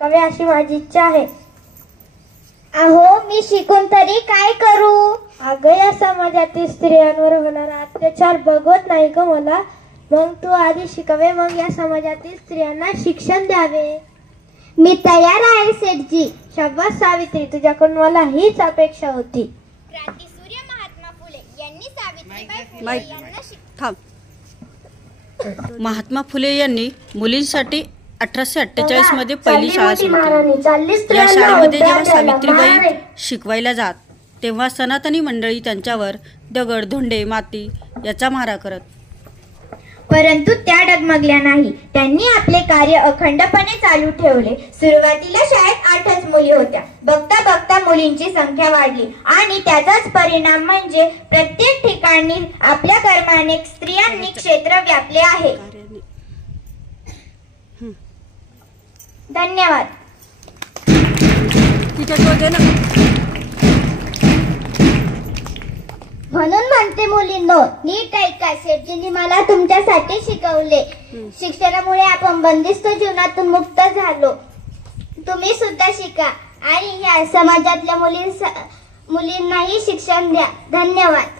शिकावे अशी माझी इच्छा आहे. अहो, मी शिकून तरी काय करू? अगं, या समाजातील स्त्रियांवर होणारा अत्याचार बघवत नाही ग मला. मग तू आधी शिकावे, मग या समाजातील स्त्रियांना शिक्षण द्यावे. मी तयार आहे सेठजी. शाबास सावित्री, तुझ्याकडून मला हीच अपेक्षा होती. क्रांतीसूर्य महात्मा फुले यांनी सावित्रीबाई फुले यांना महात्मा फुले यांनी मुलींसाठी 1848 मध्ये पहिली शाळा सुरू केली. या शाळेमध्ये जेव्हा सावित्रीबाई शिकवायला जात तेव्हा सनातनी मंडळी त्यांच्यावर दगड, धोंडे, माती याचा मारा करत. परंतु त्या डगमगल्या नाही. त्यांनी आपले कार्य अखंडपणे चालू ठेवले. सुरुवातीला शाळेत 8च मुली होत्या. बघता बघता मुलींची संख्या वाढली आणि त्याचाच परिणाम म्हणजे प्रत्येक ठिकाणी आपल्या कर्माने स्त्रियांनी क्षेत्र व्यापले आहे. धन्यवाद. म्हणून म्हणते मुलींनो, नीट ऐका. सेठजींनी मला तुमच्यासाठी शिकवले. शिक्षणामुळे आपण बंदिस्त जीवनातून मुक्त झालो. तुम्ही सुद्धा शिका आणि या समाजातल्या मुलींनाही शिक्षण द्या. धन्यवाद.